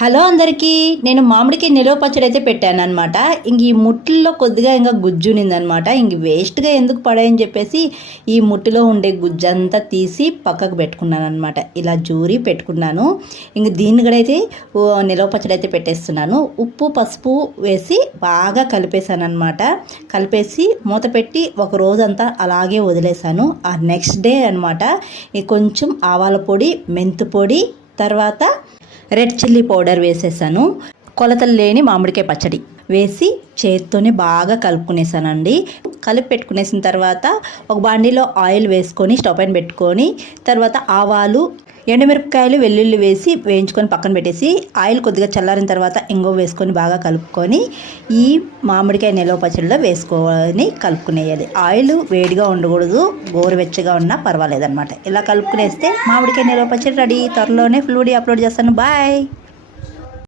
Hello అందరికీ, నేను మామిడికి నిలువ పచ్చడి అయితే పెట్టాను అనమాట. ఇంక ఈ ముట్టుల్లో కొద్దిగా ఇంకా గుజ్జు ఉన్నిందనమాట. ఇంక వేస్ట్గా ఎందుకు పడాయని చెప్పేసి ఈ ముట్టులో ఉండే గుజ్జంతా తీసి పక్కకు పెట్టుకున్నాను అనమాట. ఇలా జూరి పెట్టుకున్నాను. ఇంక దీన్ని కూడా అయితే నిలువ పచ్చడి అయితే పెట్టేస్తున్నాను. ఉప్పు పసుపు వేసి బాగా కలిపేశాను అనమాట. కలిపేసి మూత పెట్టి ఒక రోజంతా అలాగే వదిలేసాను. ఆ నెక్స్ట్ డే అనమాట కొంచెం ఆవాల పొడి, మెంతు పొడి, తర్వాత రెడ్ చిల్లీ పౌడర్ వేసేసాను. కొలతలు లేని మామిడికాయ పచ్చడి వేసి చేత్తోనే బాగా కలుపుకునేసానండి. కలిపి పెట్టుకునేసిన తర్వాత ఒక బాండీలో ఆయిల్ వేసుకొని స్టవ్ పైన పెట్టుకొని తర్వాత ఆవాలు, ఎండుమిరపకాయలు, వెల్లుల్లి వేసి వేయించుకొని పక్కన పెట్టేసి ఆయిల్ కొద్దిగా చల్లారిన తర్వాత ఇంగువ వేసుకొని బాగా కలుపుకొని ఈ మామిడికాయ నిలువ పచ్చడిలో వేసుకొని కలుపుకునేయాలి. ఆయిల్ వేడిగా ఉండకూడదు, గోరువెచ్చగా ఉన్నా పర్వాలేదన్నమాట. ఇలా కలుపుకునేస్తే మామిడికాయ నిలువ పచ్చడి రెడీ. త్వరలోనే ఫుల్ వీడియో అప్లోడ్ చేస్తాను. బాయ్.